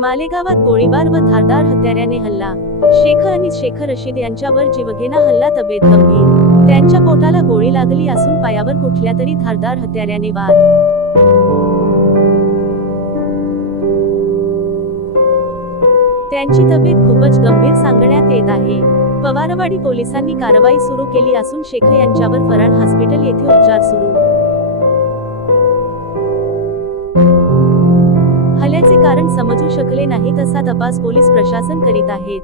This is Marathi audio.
मालेगावात गोळीबार व धारदार हत्याराने हल्ला. शेख आणि शेख रशीद यांच्यावर जीवघेणा हल्ला. तब्येत गंभीर. त्यांच्या पोटाला गोळी लागली असून पायावर कुठल्यातरी धारदार हत्याराने वार. त्यांची तब्येत खूपच गंभीर सांगण्यात येत आहे. पवारवाडी पोलिसांनी कारवाई सुरू केली असून शेख यांच्यावर फराड हॉस्पिटल येथे उपचार सुरू. हल्ल्याचे कारण समजू शकले नाही तसा तपास पोलीस प्रशासन करीत आहेत.